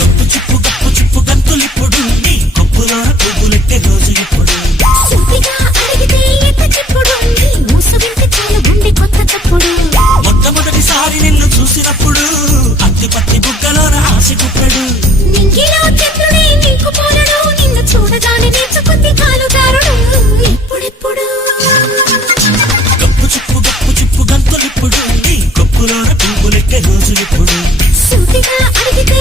గప్పు chip గప్పు chip గంతులిప్పుడు నీ కొప్పులోన పువ్వులెట్టే రోజు ఇప్పుడు. మొట్టమొదటిసారి నిన్ను చూసినప్పుడు పత్తి పత్తి బుగ్గలోన ఆశ కుట్టడు. నిన్ను చూడగానే నేర్చుకుంది కాలుదారుడు. ఇప్పుడిప్పుడు. గప్పు చిప్పు గప్పు చిప్పు రోజు ఇప్పుడు సూటిగా అడిగితే